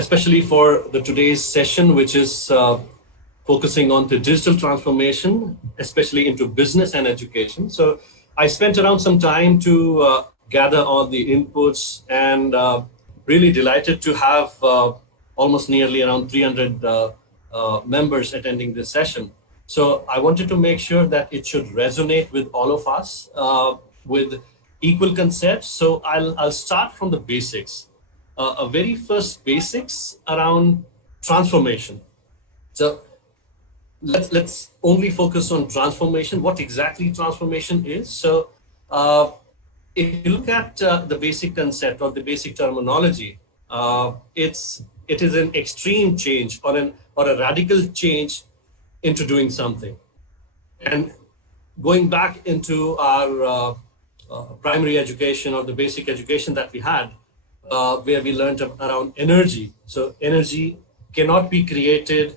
especially for the today's session, which is focusing on the digital transformation, especially into business and education. So I spent around some time to gather all the inputs, and really delighted to have almost nearly around 300 members attending this session. So I wanted to make sure that it should resonate with all of us with equal concepts. So I'll start from the basics. A very first basics around transformation. So let's only focus on transformation, what exactly transformation is. So if you look at the basic concept or the basic terminology, it is an extreme change or a radical change into doing something. And going back into our primary education or the basic education that we had, where we learned around energy. So energy cannot be created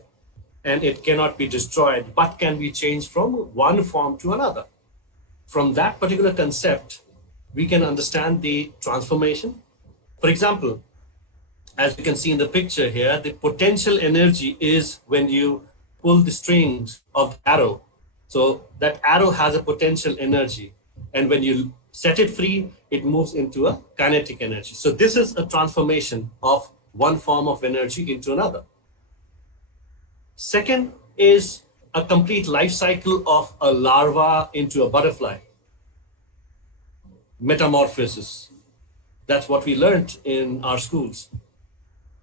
and it cannot be destroyed, but can be changed from one form to another. From that particular concept, we can understand the transformation. For example, as you can see in the picture here, the potential energy is when you pull the strings of the arrow. So that arrow has a potential energy. And when you set it free, it moves into a kinetic energy. So this is a transformation of one form of energy into another. Second is a complete life cycle of a larva into a butterfly. Metamorphosis. That's what we learned in our schools.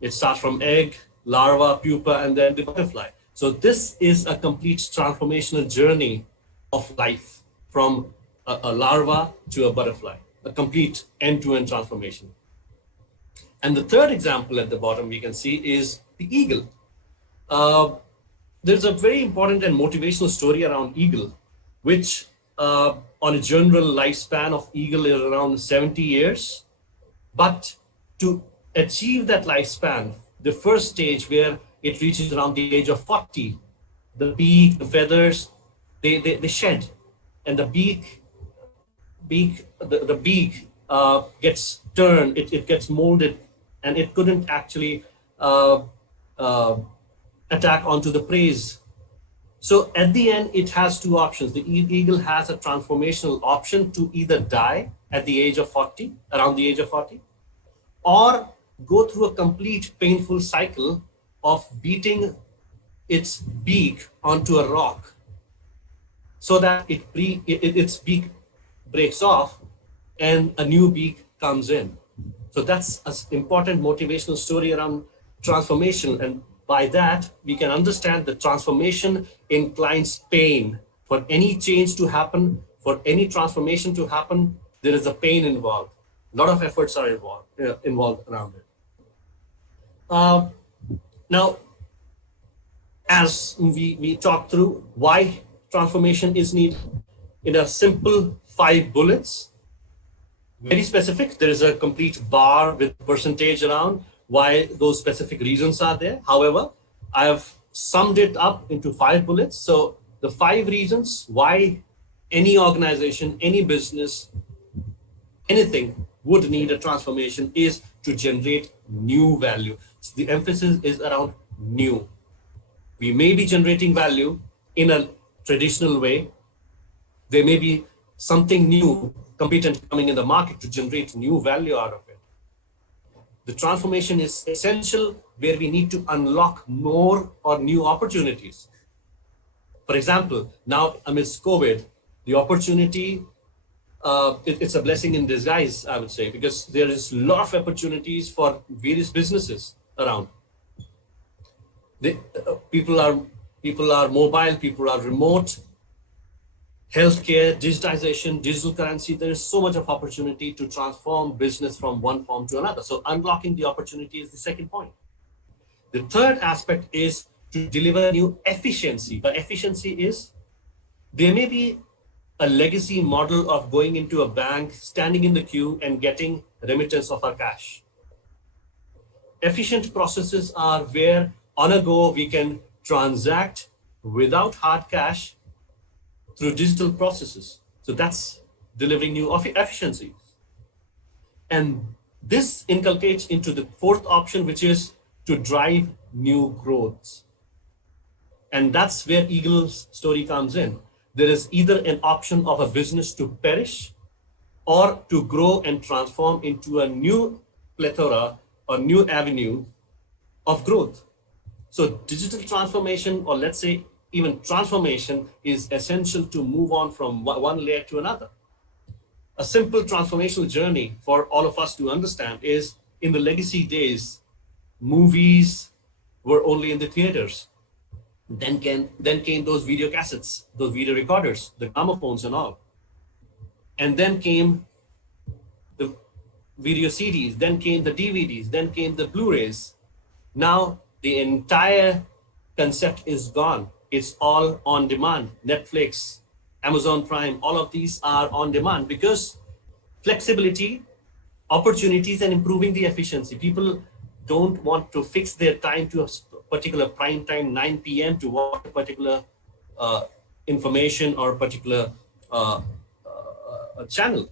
It starts from egg, larva, pupa, and then the butterfly. So this is a complete transformational journey of life from a larva to a butterfly, a complete end-to-end transformation. And the third example at the bottom we can see is the eagle. There's a very important and motivational story around eagle, which on a general lifespan of eagle is around 70 years. But to achieve that lifespan, the first stage where it reaches around the age of 40, the beak, the feathers, they shed, and the beak gets turned, it gets molded, and it couldn't actually attack onto the prey. So at the end, it has two options. The eagle has a transformational option to either die at the age of 40, around the age of 40, or go through a complete painful cycle of beating its beak onto a rock so that its beak breaks off and a new beak comes in. So that's an important motivational story around transformation. And by that, we can understand the transformation inclines pain. For any change to happen, for any transformation to happen, there is a pain involved. A lot of efforts are involved around it. Now, as we talk through why transformation is needed in a simple 5 bullets, very specific. There is a complete bar with percentage around why those specific reasons are there. However, I have summed it up into 5 bullets. So the 5 reasons why any organization, any business, anything would need a transformation is to generate new value. So the emphasis is around new. We may be generating value in a traditional way. There may be something new, competent coming in the market to generate new value out of it. The transformation is essential where we need to unlock more or new opportunities. For example, now amidst COVID, the opportunity, it's a blessing in disguise, I would say, because there is a lot of opportunities for various businesses around. People are mobile, people are remote. Healthcare, digitization, digital currency, there is so much of opportunity to transform business from one form to another. So unlocking the opportunity is the second point. The third aspect is to deliver new efficiency. The efficiency is, there may be a legacy model of going into a bank, standing in the queue and getting remittance of our cash. Efficient processes are where on a go we can transact without hard cash through digital processes. So that's delivering new efficiencies. And this inculcates into the fourth option, which is to drive new growth. And that's where Eagle's story comes in. There is either an option of a business to perish or to grow and transform into a new plethora or new avenue of growth. So digital transformation, or let's say even transformation, is essential to move on from one layer to another. A simple transformational journey for all of us to understand is, in the legacy days, movies were only in the theaters. Then came those video cassettes, those video recorders, the gramophones and all. And then came the video CDs, then came the DVDs, then came the Blu-rays. Now the entire concept is gone. It's all on demand. Netflix, Amazon Prime, all of these are on demand because flexibility, opportunities, and improving the efficiency. People don't want to fix their time to a particular prime time, 9 p.m. to watch a particular information or a particular channel.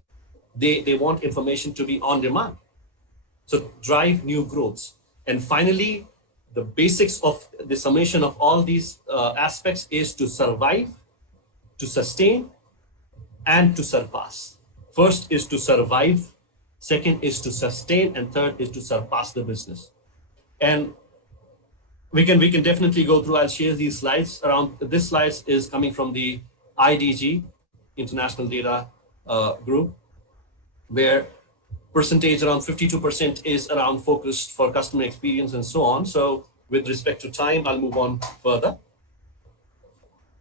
They want information to be on demand. So drive new growths. And finally, the basics of the summation of all these aspects is to survive, to sustain, and to surpass. First is to survive, second is to sustain, and third is to surpass the business. And we can definitely go through. I'll share these slides around. This slide is coming from the IDG, International Data Group, where percentage around 52% is around focused for customer experience and so on. So with respect to time, I'll move on further.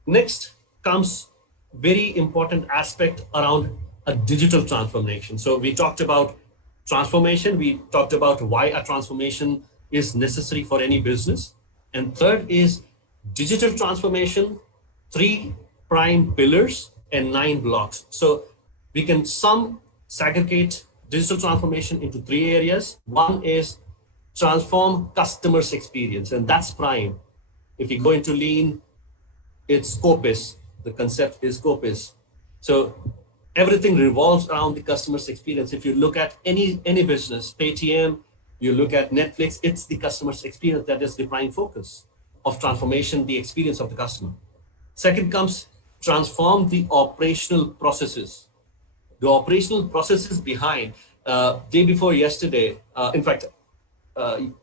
Next comes very important aspect around a digital transformation. So we talked about transformation. We talked about why a transformation is necessary for any business. And third is digital transformation, 3 prime pillars and 9 blocks. So we can segregate digital transformation into 3 areas. One is transform customers' experience, and that's prime. If you go into lean, it's Scopus. The concept is Scopus. So everything revolves around the customer's experience. If you look at any business, Paytm, you look at Netflix, it's the customer's experience that is the prime focus of transformation, the experience of the customer. Second comes transform the operational processes. The operational processes behind, day before yesterday, in fact,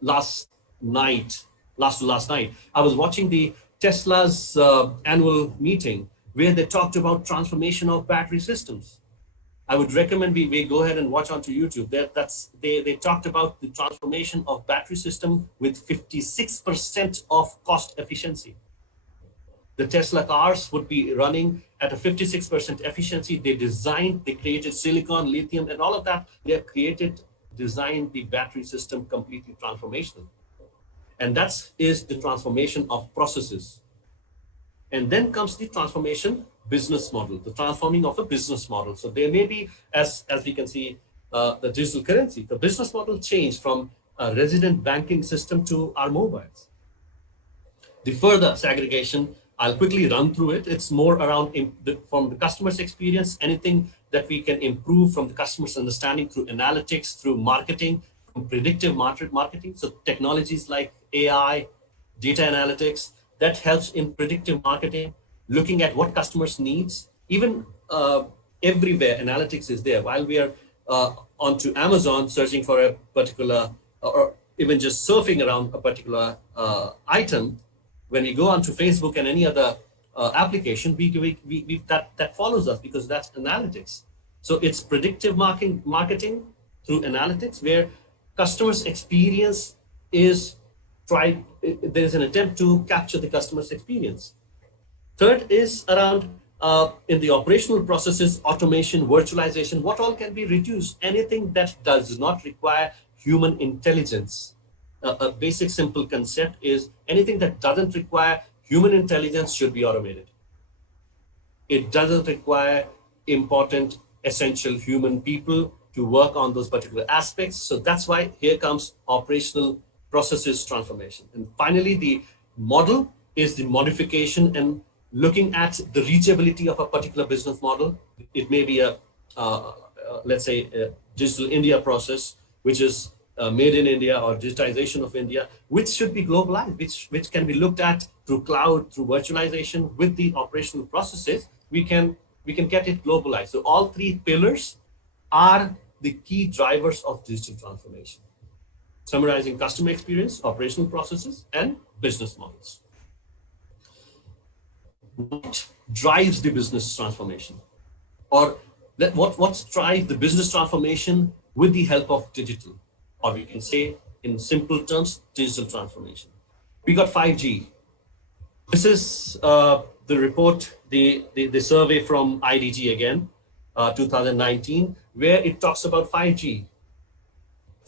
last night, I was watching the Tesla's annual meeting where they talked about transformation of battery systems. I would recommend we go ahead and watch onto YouTube. They talked about the transformation of battery system with 56% of cost efficiency. The Tesla cars would be running at a 56% efficiency. They created silicon, lithium, and all of that. They have designed the battery system completely transformational. And that is the transformation of processes. And then comes the transformation business model, the transforming of a business model. So there may be, as we can see, the digital currency, the business model changed from a resident banking system to our mobiles. The further segregation, I'll quickly run through it. It's more around from the customer's experience, anything that we can improve from the customer's understanding through analytics, through marketing, from predictive marketing. So technologies like AI, data analytics, that helps in predictive marketing, looking at what customers needs. Even everywhere analytics is there. While we are onto Amazon searching for a particular, or even just surfing around a particular item, when we go onto Facebook and any other application, that follows us because that's analytics. So it's predictive marketing through analytics, where customers' experience is there's an attempt to capture the customer's experience. Third is around in the operational processes, automation, virtualization, what all can be reduced? Anything that does not require human intelligence. A basic simple concept is anything that doesn't require human intelligence should be automated. It doesn't require important, essential human people to work on those particular aspects. So that's why here comes operational processes transformation. And finally, the model is the modification and looking at the reachability of a particular business model. It may be let's say, a digital India process, which is made in India or digitization of India, which should be globalized, which can be looked at through cloud, through virtualization with the operational processes, we can get it globalized. So all three pillars are the key drivers of digital transformation, summarizing customer experience, operational processes, and business models. What drives the business transformation? Or what drives the business transformation with the help of digital? Or we can say in simple terms, digital transformation. We got 5G. This is the report, the survey from IDG again, 2019, where it talks about 5G.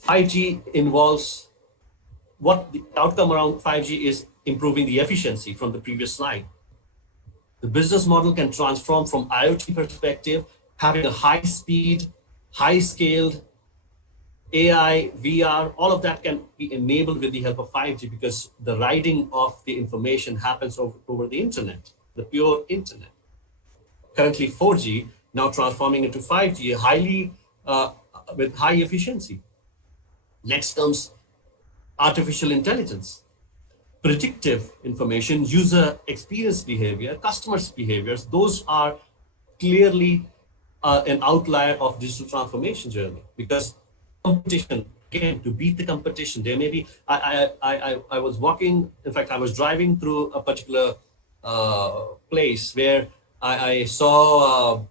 5G involves, what the outcome around 5G is improving the efficiency from the previous slide. The business model can transform from IoT perspective, having a high speed, high scaled AI, VR, all of that can be enabled with the help of 5G because the writing of the information happens over the internet, the pure internet. Currently 4G, now transforming into 5G, with high efficiency. Next comes artificial intelligence, predictive information, user experience behavior, customers' behaviors. Those are clearly an outlier of digital transformation journey because competition, again, to beat the competition, there may be, I was walking, in fact, I was driving through a particular place where I saw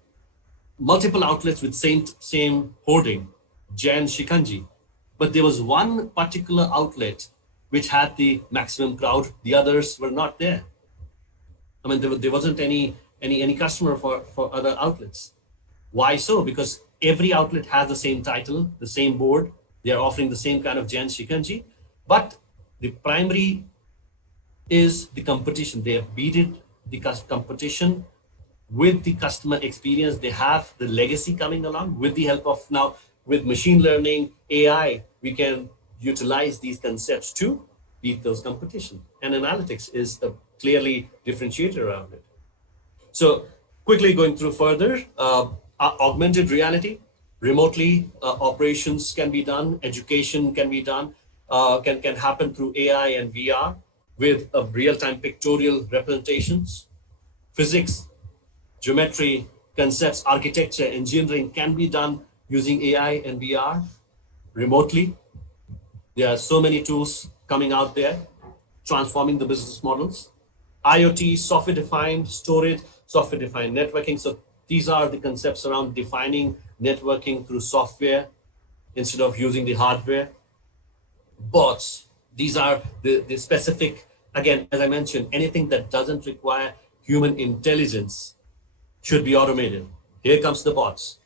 multiple outlets with same hoarding, Jan Shikanji. But there was one particular outlet which had the maximum crowd, the others were not there. I mean, there wasn't any customer for other outlets. Why so? Because every outlet has the same title, the same board, they're offering the same kind of Jan Shikanji, but the primary is the competition. They have beaten the competition with the customer experience. They have the legacy coming along with the help of now, with machine learning, AI, we can utilize these concepts to beat those competition. And analytics is a clearly differentiator around it. So quickly going through further, augmented reality, remotely operations can be done, education can be done, can happen through AI and VR with real-time pictorial representations. Physics, geometry, concepts, architecture, engineering can be done using AI and VR remotely. There are so many tools coming out there, transforming the business models. IoT, software-defined storage, software-defined networking. So these are the concepts around defining networking through software instead of using the hardware. Bots, these are the specific, again, as I mentioned, anything that doesn't require human intelligence should be automated. Here comes the bots.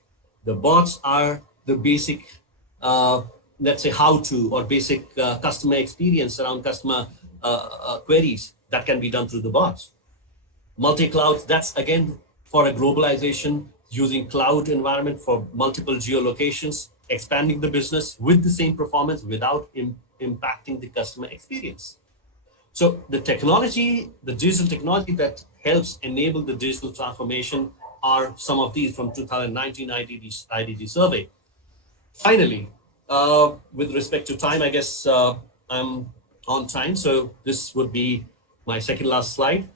The bots are the basic, let's say, how-to or basic customer experience around customer queries that can be done through the bots. Multi-cloud, that's again for a globalization using cloud environment for multiple geolocations, expanding the business with the same performance without impacting the customer experience. So the technology, the digital technology that helps enable the digital transformation are some of these from 2019 IDG survey. Finally, with respect to time, I guess I'm on time. So this would be my second last slide,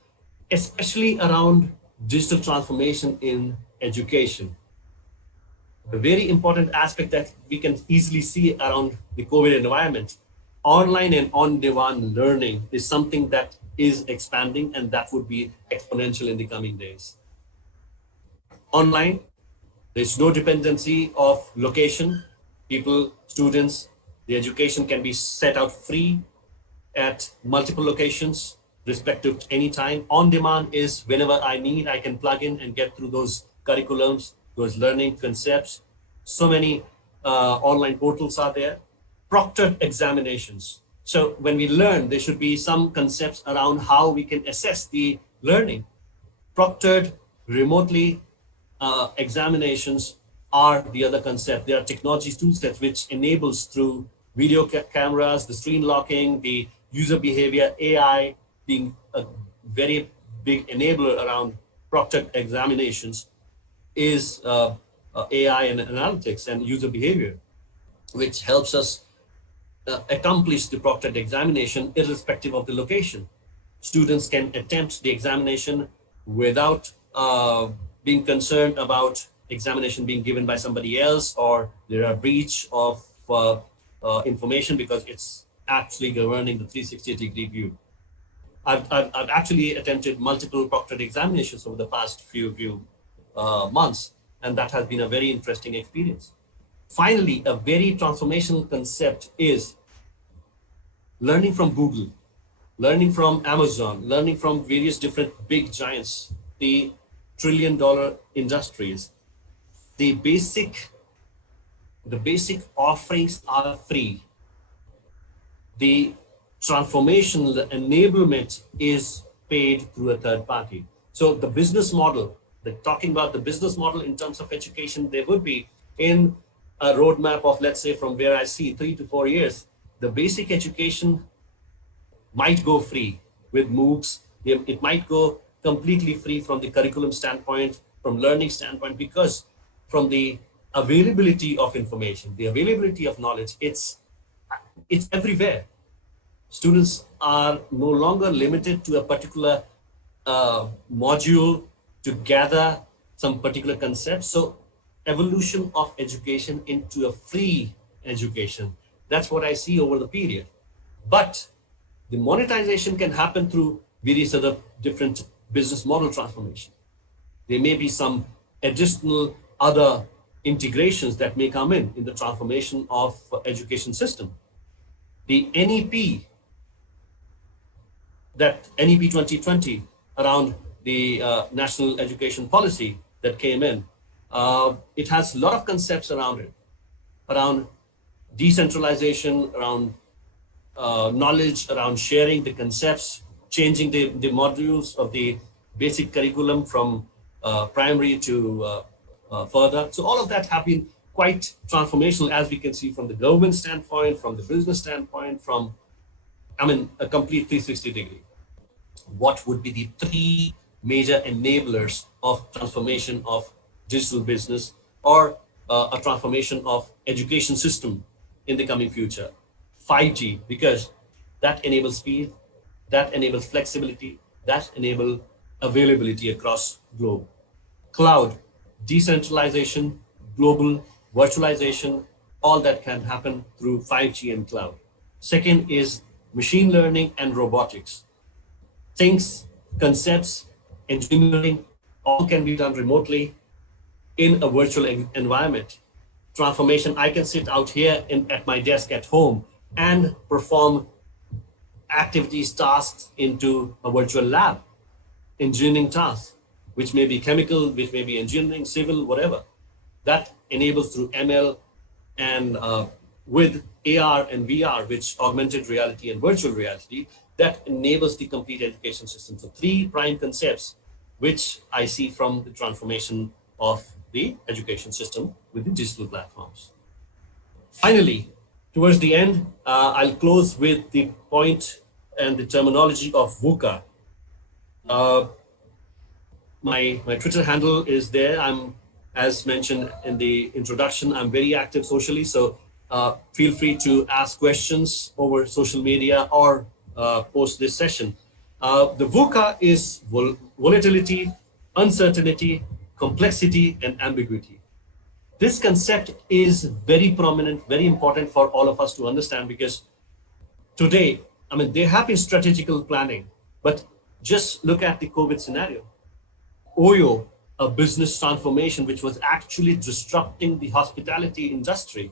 especially around digital transformation in education. A very important aspect that we can easily see around the COVID environment, online and on-demand learning is something that is expanding, and that would be exponential in the coming days. Online, there's no dependency of location. People, students, the education can be set out free at multiple locations, respective to any time. On demand is whenever I need, I can plug in and get through those curriculums, those learning concepts. So many online portals are there. Proctored examinations. So when we learn, there should be some concepts around how we can assess the learning. Proctored, remotely examinations are the other concept. There are technology tool sets which enables through video cameras, the screen locking, the user behavior, AI being a very big enabler around proctored examinations is AI and analytics and user behavior, which helps us accomplish the proctored examination irrespective of the location. Students can attempt the examination without being concerned about examination being given by somebody else or there are breach of information because it's actually governing the 360-degree view. I've actually attempted multiple proctored examinations over the past few months, and that has been a very interesting experience. Finally, a very transformational concept is learning from Google, learning from Amazon, learning from various different big giants, the trillion-dollar industries. The basic offerings are free. The transformation, the enablement is paid through a third party. So the business model, talking about the business model in terms of education, there would be in a roadmap of, let's say, from where I see 3 to 4 years, the basic education might go free with MOOCs. It might go completely free from the curriculum standpoint, from learning standpoint, because from the availability of information, the availability of knowledge, it's everywhere. Students are no longer limited to a particular module to gather some particular concepts. So evolution of education into a free education, that's what I see over the period. But the monetization can happen through various other different business model transformation. There may be some additional other integrations that may come in the transformation of education system. The NEP, that NEP 2020 around the national education policy that came in, it has a lot of concepts around it, around decentralization, around knowledge, around sharing the concepts, changing the modules of the basic curriculum from primary to further. So all of that have been quite transformational, as we can see from the government standpoint, from the business standpoint, from, a complete 360 degree. What would be the 3 major enablers of transformation of digital business or a transformation of education system in the coming future? 5G, because that enables speed, that enables flexibility, that enables availability across globe. Cloud, decentralization, global virtualization, all that can happen through 5G and cloud. Second is machine learning and robotics. Things, concepts, engineering, all can be done remotely in a virtual environment. Transformation, I can sit out here at my desk at home and perform activities, tasks into a virtual lab, engineering tasks, which may be chemical, which may be engineering, civil, whatever. That enables through ML and with AR and VR, which augmented reality and virtual reality, that enables the complete education system. So 3 prime concepts, which I see from the transformation of the education system with the digital platforms. Finally, towards the end, I'll close with the point and the terminology of VUCA. My Twitter handle is there. I'm, as mentioned in the introduction, I'm very active socially. So feel free to ask questions over social media or post this session. The VUCA is volatility, uncertainty, complexity, and ambiguity. This concept is very prominent, very important for all of us to understand, because today, there have been strategical planning, but just look at the COVID scenario. OYO, a business transformation, which was actually disrupting the hospitality industry.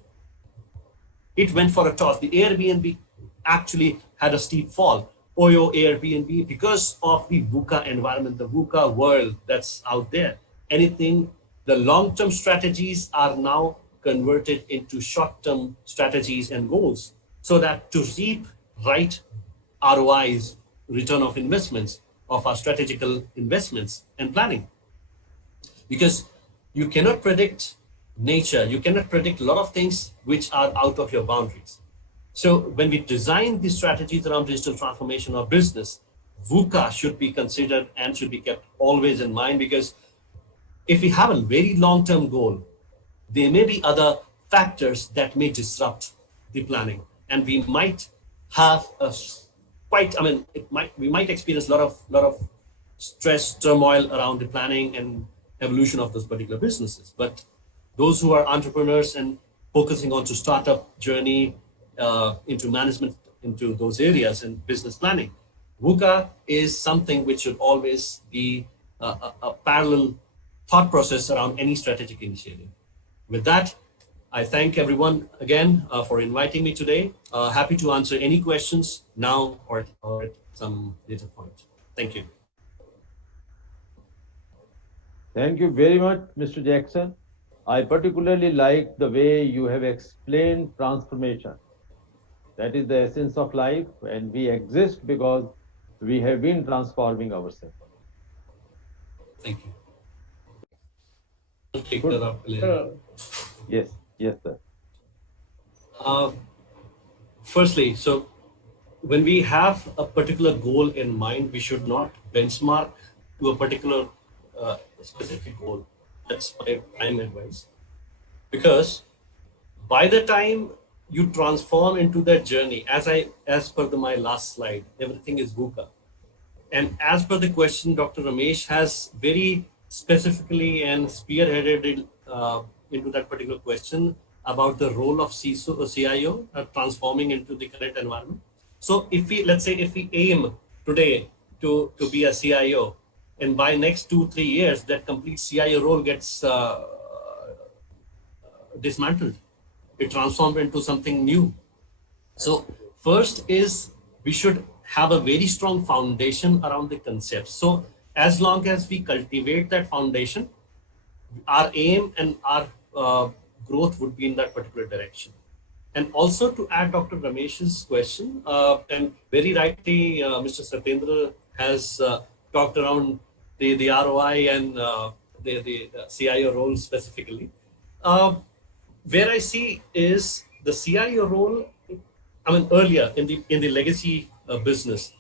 It went for a toss. The Airbnb actually had a steep fall. OYO, Airbnb, because of the VUCA environment, the VUCA world that's out there. Anything, the long-term strategies are now converted into short-term strategies and goals, so that to reap right ROIs, return of investments, of our strategical investments and planning. Because you cannot predict nature, you cannot predict a lot of things which are out of your boundaries. So when we design the strategies around digital transformation of business, VUCA should be considered and should be kept always in mind, because if we have a very long-term goal, there may be other factors that may disrupt the planning. and we might have we might experience a lot of stress, turmoil around the planning and evolution of those particular businesses. But those who are entrepreneurs and focusing on to startup journey into management, into those areas and business planning, VUCA is something which should always be a parallel thought process around any strategic initiative. With that, I thank everyone again for inviting me today. Happy to answer any questions now or at some later point. Thank you. Thank you very much, Mr. Jackson. I particularly like the way you have explained transformation. That is the essence of life, and we exist because we have been transforming ourselves. Thank you. I'll take Good. that up later. Yes, yes, sir. Firstly, so when we have a particular goal in mind, we should not benchmark to a particular specific goal. That's my prime advice. Because by the time you transform into that journey, as per my last slide, everything is VUCA. And as per the question, Dr. Ramesh has very specifically and spearheaded into that particular question about the role of CIO transforming into the current environment. So if we aim today to be a CIO, and by next 2-3 years, that complete CIO role gets dismantled. It transformed into something new. So first is we should have a very strong foundation around the concepts. So as long as we cultivate that foundation, our aim and our growth would be in that particular direction. And also to add Dr. Ramesh's question, and very rightly, Mr. Satyendra has talked around the ROI and the CIO role specifically. Where I see is the CIO role. I mean, earlier in the legacy business,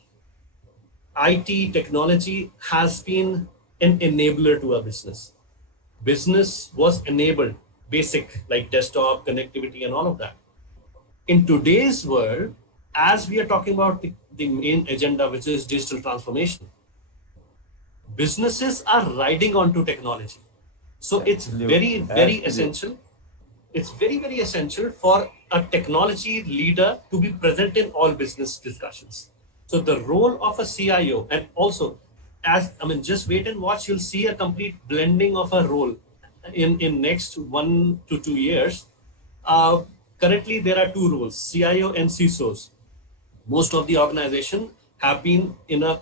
IT technology has been an enabler to our business. Business was enabled, basic like desktop connectivity and all of that. In today's world, as we are talking about the main agenda, which is digital transformation, businesses are riding onto technology. So it's very, very essential. It's very, very essential for a technology leader to be present in all business discussions. So the role of a CIO, and also, just wait and watch, you'll see a complete blending of a role in next 1 to 2 years. Currently, there are two roles, CIO and CISOs. Most of the organization have been in a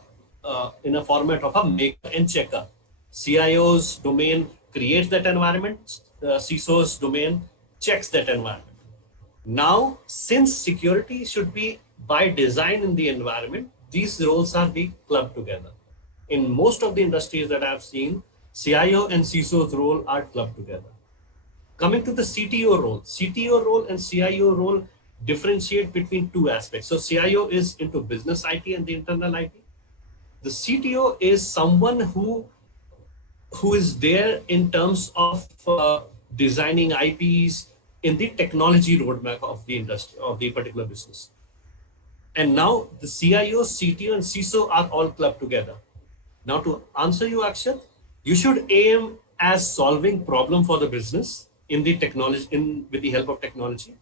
format of a maker and checker. CIO's domain creates that environment, CISO's domain checks that environment. Now, since security should be by design in the environment, these roles are being clubbed together. In most of the industries that I've seen, CIO and CISO's role are clubbed together. Coming to the CTO role and CIO role differentiate between two aspects. So CIO is into business IT and the internal IT. The CTO is someone who is there in terms of designing IPs in the technology roadmap of the industry, of the particular business. And now the CIO, CTO, and CISO are all clubbed together. Now to answer you, Akshat, you should aim as solving problem for the business in the technology, with the help of technology.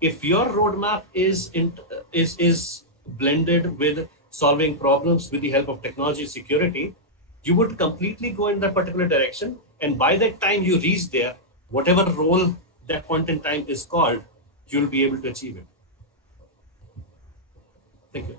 If your roadmap is blended with solving problems with the help of technology security, you would completely go in that particular direction. And by that time you reach there, whatever role that point in time is called, you'll be able to achieve it. Thank you.